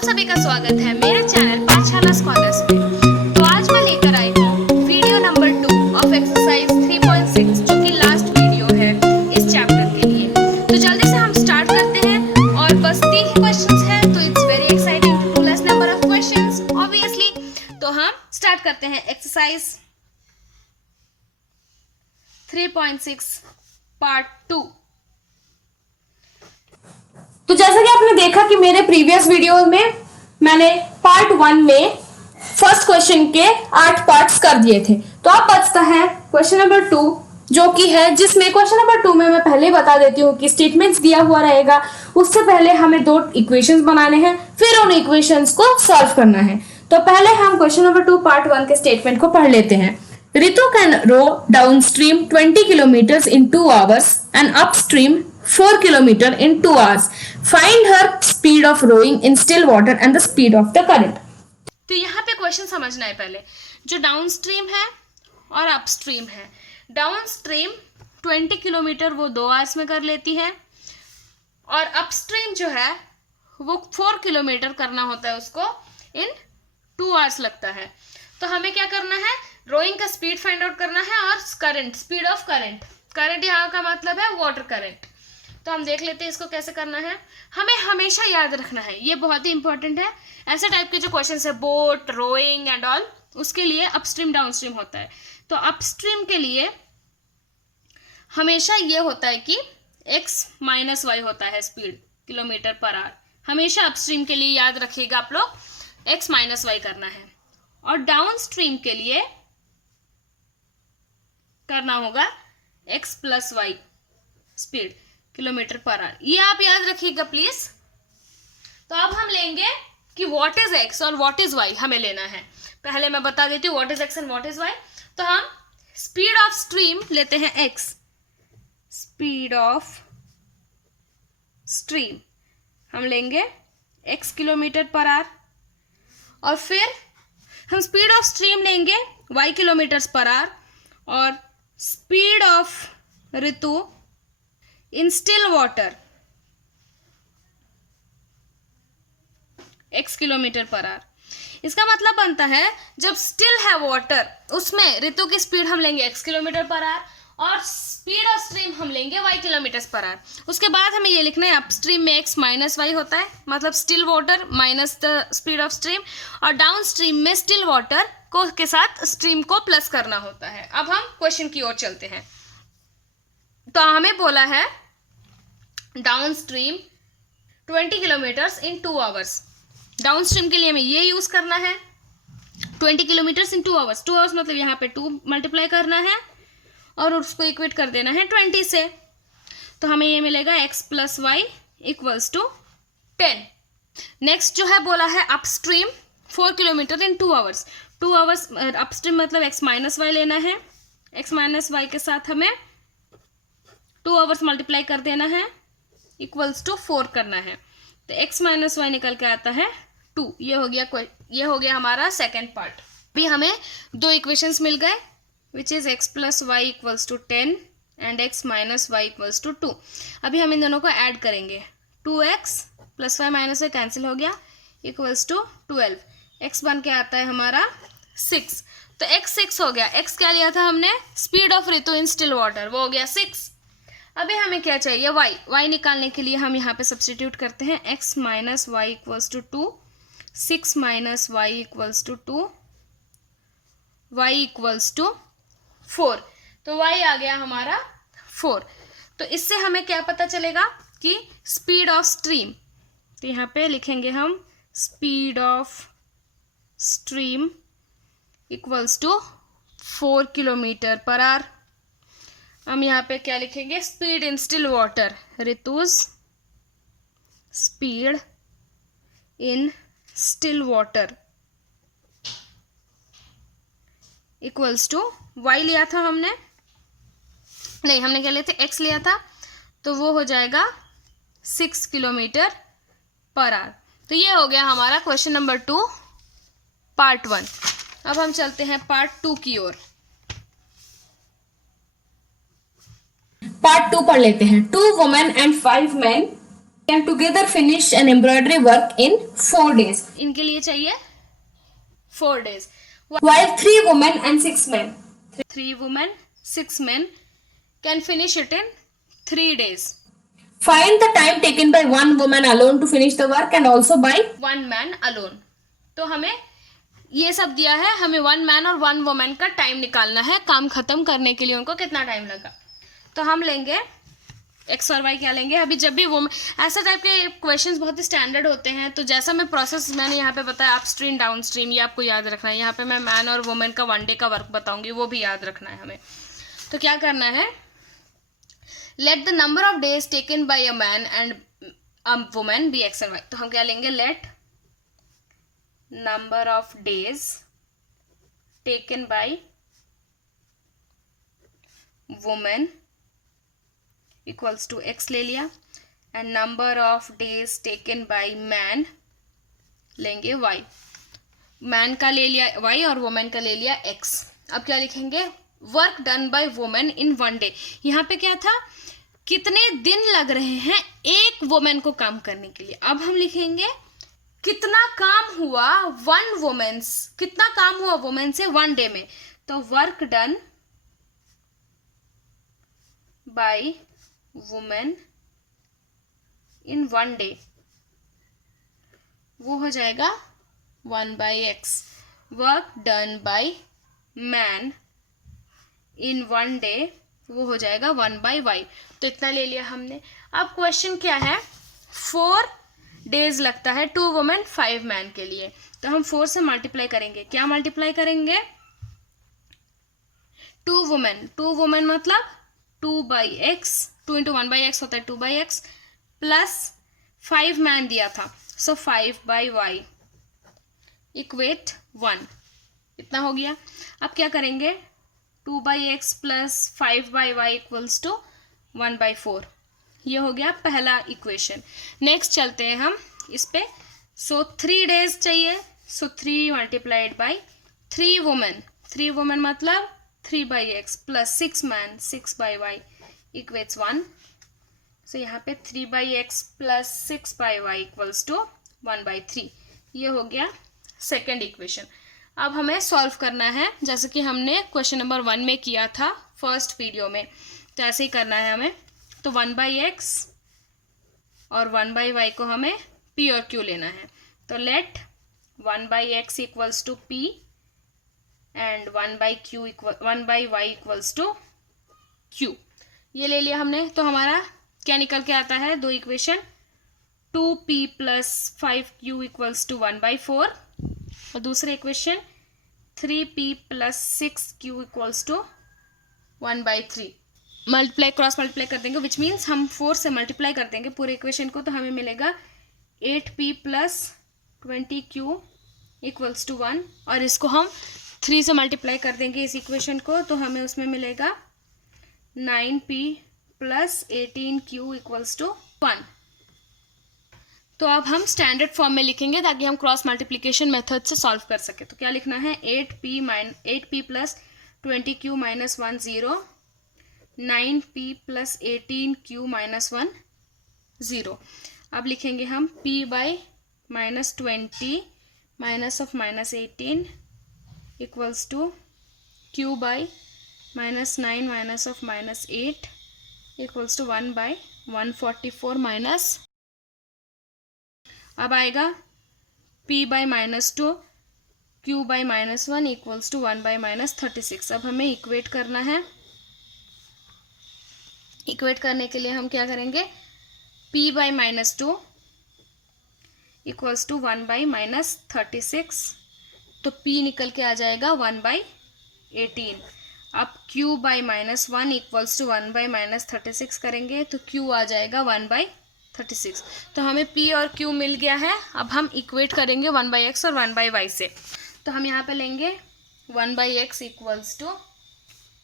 आप सभी का स्वागत है मेरे चैनल पाठशाला स्कॉलर्स में। तो आज मैं लेकर आई हूँ वीडियो नंबर 2 ऑफ एक्सरसाइज 3.6 जो कि लास्ट वीडियो है इस चैप्टर के लिए। तो जल्दी से हम स्टार्ट करते हैं और बस 3 ही क्वेश्चंस है, तो it's very exciting to do less number of questions obviously. तो हम स्टार्ट करते हैं एक्सरसाइज 3.6 पार्ट 2। तो जैसा कि आपने देखा कि मेरे प्रीवियस वीडियो में मैंने पार्ट 1 में फर्स्ट क्वेश्चन के 8 पार्ट्स कर दिए थे। तो अब बचता है क्वेश्चन नंबर 2 जो कि है जिसमें क्वेश्चन नंबर 2 में मैं पहले ही बता देती हूँ कि स्टेटमेंट्स दिया हुआ रहेगा। उससे पहले हमें 2 इक्वेशंस बनाने हैं, फिर उन इक्वेशंस को सॉल्व करना है। तो पहले हम क्वेश्चन नंबर 2 पार्ट 1 के स्टेटमेंट को पढ़ लेते हैं। Ritu can row downstream 20 kilometers in 2 hours and upstream 4 kilometers in 2 hours. Find her speed of rowing in still water and the speed of the current. तो यहाँ पे क्वेश्चन समझना है पहले, जो डाउनस्ट्रीम है और अपस्ट्रीम है। डाउनस्ट्रीम 20 किलोमीटर वो 2 आवर्स में कर लेती है और अपस्ट्रीम जो है वो 4 किलोमीटर करना होता है, उसको इन 2 आवर्स लगता है। तो हमें क्या करना है, रोइंग का स्पीड फाइंड आउट करना है और current, speed of current. Current यहाँ का मतलब है वाटर करंट। तो हम देख लेते हैं इसको कैसे करना है। हमें हमेशा याद रखना है, ये बहुत ही इंपॉर्टेंट है। ऐसे टाइप के जो क्वेश्चन है बोट, रोइंग एंड ऑल, उसके लिए अपस्ट्रीम डाउनस्ट्रीम होता है। तो अपस्ट्रीम के लिए हमेशा ये होता है कि x माइनस वाई होता है स्पीड किलोमीटर पर आवर। हमेशा अपस्ट्रीम के लिए याद रखिएगा आप लोग, x माइनस वाई करना है। और डाउनस्ट्रीम के लिए करना होगा x plus y speed kilometre per hour. ये आप याद रखिएगा प्लीज। तो अब हम लेंगे कि व्हाट इज x और व्हाट इज y हमें लेना है। पहले मैं बता देती हूँ what is x and what is y। तो हम स्पीड ऑफ स्ट्रीम लेते हैं x, स्पीड ऑफ स्ट्रीम हम लेंगे x किलोमीटर पर आवर, और फिर हम स्पीड ऑफ स्ट्रीम लेंगे y किलोमीटर पर आवर, और speed of Ritu in still water x kilometre per our. इसका मतलब बनता है जब स्टिल है वाटर उसमें ऋतु की स्पीड हम लेंगे x किलोमीटर पर आवर और स्पीड ऑफ स्ट्रीम हम लेंगे y किलोमीटर पर आवर। उसके बाद हमें ये लिखना है अपस्ट्रीम में x माइनस वाई होता है, मतलब still water minus the speed of stream, और डाउन स्ट्रीम में स्टिल वाटर को के साथ स्ट्रीम को प्लस करना होता है। अब हम क्वेश्चन की ओर चलते हैं। तो हमें बोला है डाउन स्ट्रीम 20 किलोमीटर्स इन 2 आवर्स। डाउन स्ट्रीम के लिए हमें ये यूज करना है 20 किलोमीटर्स इन 2 आवर्स। 2 आवर्स मतलब यहाँ पे 2 मल्टीप्लाई करना है और उसको इक्वेट कर देना है 20 से। तो हमें ये मिलेगा x plus y equals to 10। Next जो है बोला है upstream 4 kilometre in 2 hours. 2 hours upstream मतलब x माइनस वाई लेना है, x माइनस वाई के साथ हमें 2 आवर्स मल्टीप्लाई कर देना है, इक्वल्स टू 4 करना है। तो x माइनस वाई निकल के आता है 2। ये हो गया हमारा सेकेंड पार्ट। अभी हमें 2 इक्वेशंस मिल गए which is x plus y equals to 10 and x minus y equals to 2। अभी हम इन दोनों को ऐड करेंगे, 2x plus y minus y cancel हो गया, इक्वल्स टू 12। x बन के आता है हमारा 6। तो x 6 हो गया। x क्या लिया था हमने, speed of Ritu in still water, वो हो गया 6। अभी हमें क्या चाहिए, y निकालने के लिए हम यहाँ पे सब्सटीट्यूट करते हैं, x minus y equals to 2, 6 minus y equals to 2, y equals to 4। तो y आ गया हमारा 4। तो इससे हमें क्या पता चलेगा कि स्पीड ऑफ स्ट्रीम, तो यहाँ पे लिखेंगे हम speed of stream equals to 4 kilometre per hour. हम यहाँ पे क्या लिखेंगे, स्पीड इन स्टिल वाटर, ऋतुज speed in still water equals to y लिया था हमने, नहीं हमने क्या लिया था, x लिया था, तो वो हो जाएगा 6 किलोमीटर पर आवर। तो ये हो गया हमारा क्वेश्चन नंबर 2 पार्ट 1। अब हम चलते हैं पार्ट 2 की ओर। पार्ट 2 पढ़ लेते हैं। 2 women and 5 men can together finish an embroidery work in 4 days. इनके लिए चाहिए 4 days. While 3 women and 6 men. 3 women, 6 men can finish it in 3 days. Find the time taken by 1 woman alone to finish the work and also by 1 man alone. तो हमें ये सब दिया है, हमें 1 man और 1 woman का टाइम निकालना है, काम खत्म करने के लिए उनको कितना टाइम लगा. तो हम लेंगे एक्स और वाई. क्या लेंगे अभी, जब भी वो ऐसा टाइप के क्वेश्चंस बहुत ही स्टैंडर्ड होते हैं, तो जैसा मैं प्रोसेस मैंने यहाँ पे बताया अप स्ट्रीम डाउन स्ट्रीम, ये आपको याद रखना है. यहाँ पे मैं मैन और वुमेन का 1 day का वर्क बताऊंगी, वो भी याद रखना है हमें. तो क्या करना है, let the number of days taken by a man and a women be x and y. तो हम क्या लेंगे, let number of days taken by women equals to x ले लिया, and number of days taken by man लेंगे y. Man का ले लिया वाई और वुमेन का ले लिया एक्स. अब क्या लिखेंगे, work done by women in 1 day. यहाँ पे क्या था, कितने दिन लग रहे हैं एक वुमेन को काम करने के लिए. अब हम लिखेंगे कितना काम हुआ 1 वुमेन, कितना काम हुआ वुमेन से 1 day में. तो work done by women in 1 day वो हो जाएगा 1/x. Work done by man in 1 day वो हो जाएगा 1/y. तो इतना ले लिया हमने. अब क्वेश्चन क्या है, 4 days लगता है 2 वुमेन 5 मैन के लिए. तो हम 4 से मल्टीप्लाई करेंगे. क्या मल्टीप्लाई करेंगे, 2 वुमेन मतलब 2/x, 2 into 1/x होता है 2/x, प्लस 5 मैन दिया था, सो 5/y इक्वेट 1. इतना हो गया. अब क्या करेंगे, 2/x plus 5/y equals to 1/4. ये हो गया पहला इक्वेशन. नेक्स्ट चलते हैं हम इस पे. सो 3 days चाहिए, सो 3 मल्टीप्लाइड बाई 3 वुमेन. 3 वुमेन मतलब 3/x plus 6 man 6/y equates 1. सो यहाँ पे 3/x plus 6/y equals to 1/3. ये हो गया सेकेंड इक्वेशन. अब हमें सॉल्व करना है जैसे कि हमने क्वेश्चन नंबर 1 में किया था फर्स्ट वीडियो में, तो ऐसे ही करना है हमें. तो 1/x और 1/y को हमें p और q लेना है. तो let 1/x equals to p and 1/y equals to q. ये ले लिया हमने. तो हमारा क्या निकल के आता है, 2 equation, 2p plus 5q equals to 1/4 और दूसरे equation 3p plus 6q equals to 1/3. Multiply cross multiply कर देंगे, विच मीन्स हम 4 से मल्टीप्लाई कर देंगे पूरे इक्वेशन को, तो हमें मिलेगा 8p plus 20q equals to 1. और इसको हम 3 से मल्टीप्लाई कर देंगे इस इक्वेशन को, तो हमें उसमें मिलेगा 9p plus 18q equals to 1. तो अब हम स्टैंडर्ड फॉर्म में लिखेंगे ताकि हम क्रॉस मल्टीप्लिकेशन मेथड से सॉल्व कर सके. तो क्या लिखना है, 8p plus 20q minus 1 0, 9p plus 18q minus 1 0. अब लिखेंगे हम p by minus 20 minus of minus 18 equals to q by minus 9 minus of minus 8 equals to 1/144 minus. अब आएगा p by minus 2 q by minus 1 equals to 1/-36. अब हमें equate करना है. Equate करने के लिए हम क्या करेंगे, p by minus 2 equals to 1/-36. तो p निकल के आ जाएगा 1/18. अब q by minus 1 equals to 1/-36 करेंगे तो q आ जाएगा 1/36. तो हमें p और q मिल गया है. अब हम इक्वेट करेंगे 1/x और 1/y से. तो हम यहाँ पे लेंगे 1/x इक्वल्स टू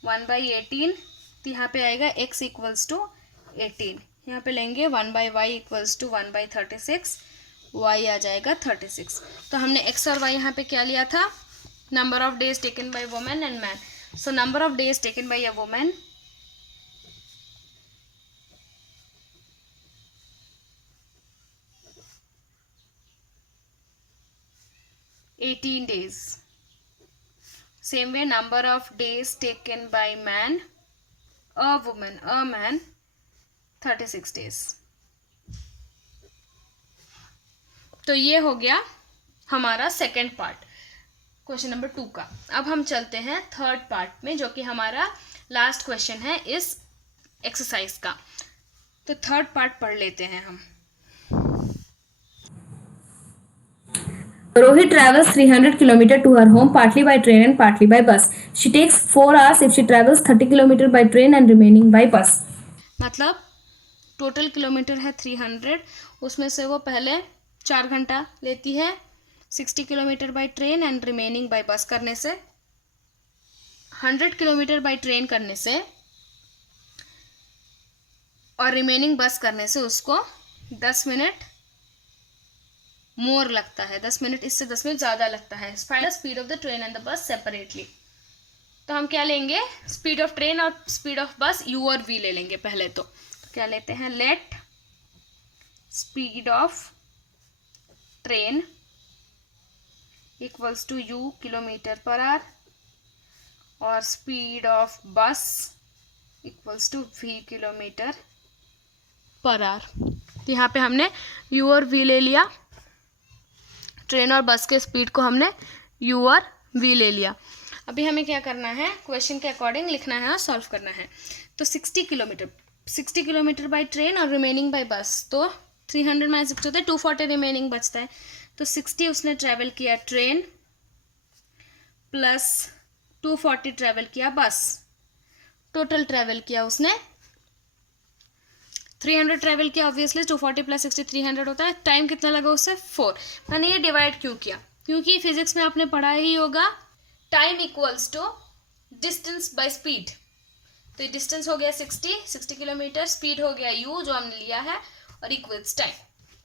1/18. तो यहाँ पे आएगा x इक्वल्स टू 18. यहाँ पे लेंगे 1/y इक्वल्स टू 1/36. y आ जाएगा 36. तो हमने x और y यहाँ पे क्या लिया था, number of days taken by women and man. So number of days taken by a women 18 days. Same way, number of days taken by man, a woman, a man, 36 days. तो ये हो गया हमारा सेकेंड पार्ट क्वेश्चन नंबर 2 का। अब हम चलते हैं थर्ड पार्ट में, जो कि हमारा लास्ट क्वेश्चन है इस एक्सरसाइज का। तो थर्ड पार्ट पढ़ लेते हैं हम। Rohit travels 300 km to her home partly by train and partly by bus. She takes 4 hours if she travels 30 km by train and remaining by bus. मतलब total kilometre है 300, उसमें से वो पहले 4 घंटा लेती है 60 kilometre by train and remaining by bus करने से। 100 किलोमीटर बाय ट्रेन करने से और रिमेनिंग बस करने से उसको 10 मिनट मोर लगता है, 10 मिनट, इससे 10 मिनट ज़्यादा लगता है। Find the speed of the train and the bus separately. तो हम क्या लेंगे, स्पीड ऑफ ट्रेन और स्पीड ऑफ बस यू और वी ले लेंगे पहले। तो क्या लेते हैं, let speed of train equals to u kilometre per hour और speed of bus equals to v kilometre per hour. तो यहाँ पे हमने यू और वी ले लिया, ट्रेन और बस के स्पीड को हमने यू और वी ले लिया। अभी हमें क्या करना है, क्वेश्चन के अकॉर्डिंग लिखना है और सॉल्व करना है। तो 60 किलोमीटर बाय ट्रेन और रिमेनिंग बाय बस, तो 300 माइनस 60 होता है, 240 रिमेनिंग बचता है। तो 60 उसने ट्रैवल किया ट्रेन प्लस 240 ट्रैवल किया बस, टोटल ट्रैवल किया उसने 300 ट्रैवल किया। ऑब्वियसली 240 प्लस 60 300 होता है। टाइम कितना लगा उससे, 4। मैंने ये डिवाइड क्यों किया, क्योंकि फिजिक्स में आपने पढ़ा ही होगा time equals to distance by speed. तो ये डिस्टेंस हो गया 60 किलोमीटर, स्पीड हो गया u जो हमने लिया है, और इक्वल्स टाइम।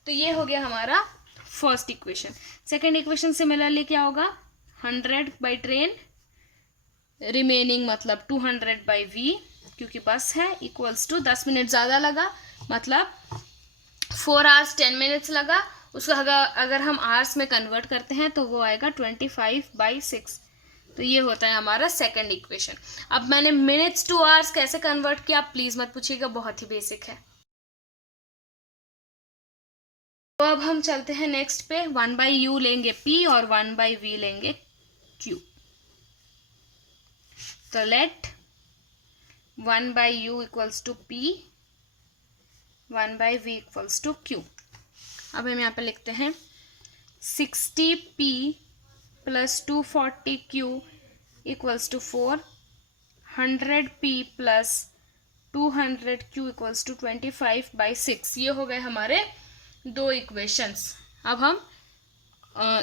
तो ये हो गया हमारा first equation. Second equation similarly क्या होगा, 100 बाई ट्रेन रिमेनिंग मतलब 200 बाई वी, क्योंकि बस है, इक्वल्स टू 10 मिनट ज़्यादा लगा, मतलब 4 hours 10 minutes लगा। उसको अगर हम आवर्स में कन्वर्ट करते हैं तो वो आएगा 25/6। तो ये होता है हमारा सेकंड इक्वेशन। अब मैंने मिनट्स टू आवर्स कैसे कन्वर्ट किया, प्लीज़ मत पूछिएगा, बहुत ही बेसिक है। तो अब हम चलते हैं नेक्स्ट पे। 1/u लेंगे p और 1/v लेंगे q। तो let 1/u equals to p, 1/v equals to q। अब हम यहाँ पे लिखते हैं 60p plus 240q equals to 4, 100p plus 200q equals to 25/6। ये हो गए हमारे दो इक्वेशंस। अब हम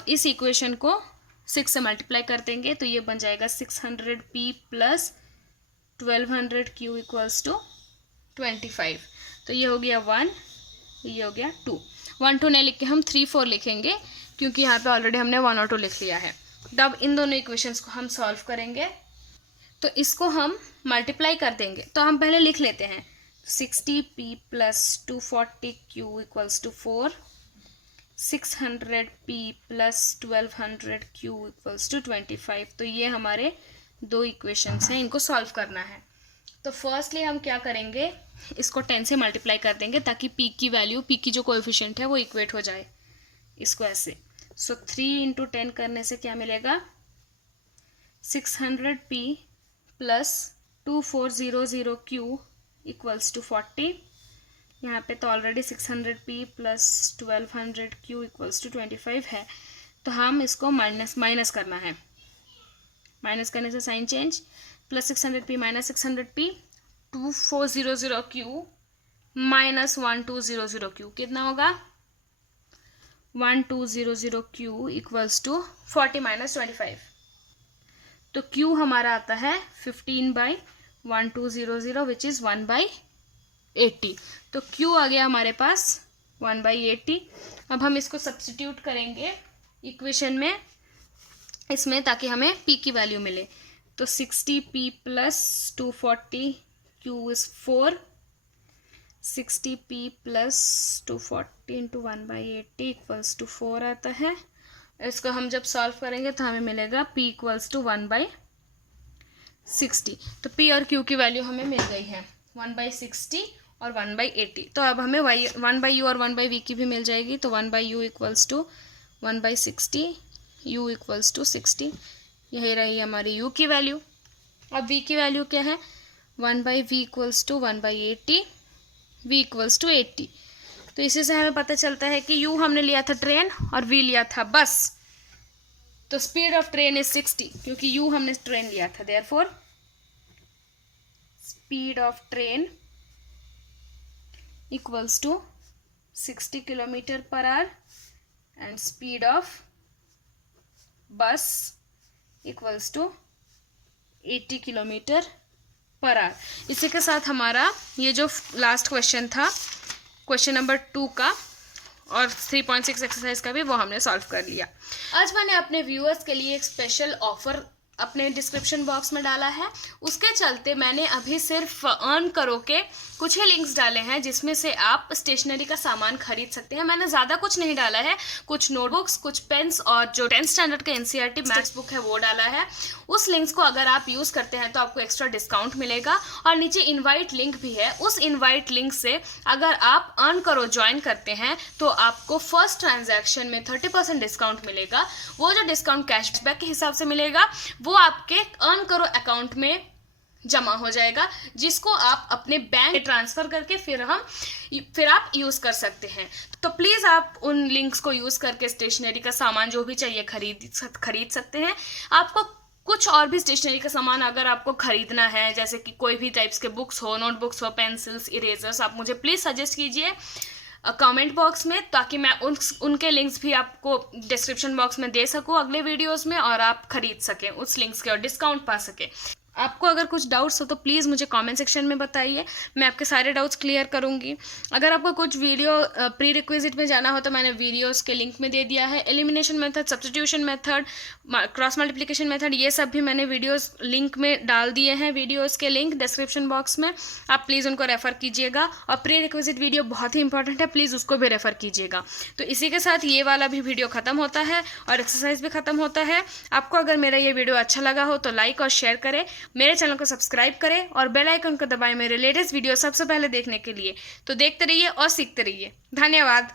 इस इक्वेशन को 6 से मल्टीप्लाई कर देंगे, तो ये बन जाएगा 600p plus 1200q equals to 25। तो ये हो गया 1, ये हो गया 2। 1 2 नहीं लिख के हम 3 4 लिखेंगे, क्योंकि यहाँ पे ऑलरेडी हमने 1 और 2 लिख लिया है। तब इन दोनों इक्वेशंस को हम सॉल्व करेंगे, तो इसको हम मल्टीप्लाई कर देंगे। तो हम पहले लिख लेते हैं 60p plus 240q equals to 4, 600p plus 1200q equals to 25। तो ये हमारे दो इक्वेशंस हैं, इनको सॉल्व करना है। तो फर्स्टली हम क्या करेंगे, इसको 10 से मल्टीप्लाई कर देंगे ताकि p की वैल्यू, p की जो कोएफिशिएंट है वो इक्वेट हो जाए इसको ऐसे। सो 3 × 10 करने से क्या मिलेगा, 600p plus 2400q equals to 40। यहाँ पे तो already 600p plus 1200q equals to 25 है, तो हम इसको माइनस करना है। माइनस करने से sign change, plus 600p minus 600p, 2400q minus 1200q कितना होगा, 1200q इक्वल्स टू 40 माइनस 25। तो q हमारा आता है 15/1200 विच इज़ 1/80। तो q आ गया हमारे पास 1/80। अब हम इसको सब्स्टिट्यूट करेंगे इक्वेशन में, इसमें, ताकि हमें p की वैल्यू मिले। तो 60p plus 240q is 4, 60p plus 240 into 1/80 equals to 4 आता है। इसको हम जब सॉल्व करेंगे तो हमें मिलेगा p इक्वल्स टू 1/60। तो p और q की वैल्यू हमें मिल गई है 1/60 और 1/80। तो अब हमें 1/u और 1/v की भी मिल जाएगी। तो 1/u equals to 1/60, u equals to 60, यही रही हमारी u की वैल्यू। अब v की वैल्यू क्या है, 1/v equals to 1/80, v equals to 80। तो इसी से हमें पता चलता है कि u हमने लिया था ट्रेन और v लिया था बस। तो स्पीड ऑफ ट्रेन इज 60 क्योंकि u हमने ट्रेन लिया था। Therefore speed of train equals to 60 kilometre per hour and speed of bus equals to 80 kilometre per hour. इसी के साथ हमारा ये जो लास्ट क्वेश्चन था, क्वेश्चन नंबर 2 का और 3.6 एक्सरसाइज का भी, वो हमने सॉल्व कर लिया। आज मैंने अपने व्यूअर्स के लिए एक स्पेशल ऑफर अपने डिस्क्रिप्शन बॉक्स में डाला है। उसके चलते मैंने अभी सिर्फ अर्न करो के कुछ ही लिंक्स डाले हैं जिसमें से आप स्टेशनरी का सामान खरीद सकते हैं। मैंने ज़्यादा कुछ नहीं डाला है, कुछ नोटबुक्स, कुछ पेन्स और जो 10th स्टैंडर्ड का एनसीईआरटी मैथ्स बुक है वो डाला है। उस लिंक्स को अगर आप यूज़ करते हैं तो आपको एक्स्ट्रा डिस्काउंट मिलेगा। और नीचे इन्वाइट लिंक भी है, उस इन्वाइट लिंक से अगर आप अर्न करो ज्वाइन करते हैं तो आपको फर्स्ट ट्रांजैक्शन में 30% डिस्काउंट मिलेगा। वो जो डिस्काउंट कैशबैक के हिसाब से मिलेगा वो आपके अर्न करो अकाउंट में जमा हो जाएगा, जिसको आप अपने बैंक में ट्रांसफर करके फिर आप यूज़ कर सकते हैं। तो प्लीज़ आप उन लिंक्स को यूज़ करके स्टेशनरी का सामान जो भी चाहिए खरीद सकते हैं। आपको कुछ और भी स्टेशनरी का सामान अगर आपको खरीदना है, जैसे कि कोई भी टाइप्स के बुक्स हो, नोटबुक्स हो, पेंसिल्स, इरेजर्स, आप मुझे प्लीज़ सजेस्ट कीजिए कमेंट बॉक्स में, ताकि मैं उनके लिंक्स भी आपको डिस्क्रिप्शन बॉक्स में दे सकूं अगले वीडियोस में और आप खरीद सकें उस लिंक्स के और डिस्काउंट पा सकें। आपको अगर कुछ डाउट्स हो तो प्लीज़ मुझे कमेंट सेक्शन में बताइए, मैं आपके सारे डाउट्स क्लियर करूंगी। अगर आपको कुछ वीडियो प्री रिक्विजिट में जाना हो तो मैंने वीडियोस के लिंक में दे दिया है। Elimination method, substitution method, cross multiplication method, ये सब भी मैंने वीडियोस लिंक में डाल दिए हैं। वीडियोस के लिंक डिस्क्रिप्शन बॉक्स में, आप प्लीज़ उनको रेफ़र कीजिएगा। और प्री रिक्विजिट वीडियो बहुत ही इंपॉर्टेंट है, प्लीज़ उसको भी रेफ़र कीजिएगा। तो इसी के साथ ये वाला भी वीडियो ख़त्म होता है और एक्सरसाइज भी ख़त्म होता है। आपको अगर मेरा ये वीडियो अच्छा लगा हो तो लाइक और शेयर करें, मेरे चैनल को सब्सक्राइब करें और बेल आइकन को दबाएं मेरे लेटेस्ट वीडियो सबसे पहले देखने के लिए। तो देखते रहिए और सीखते रहिए। धन्यवाद।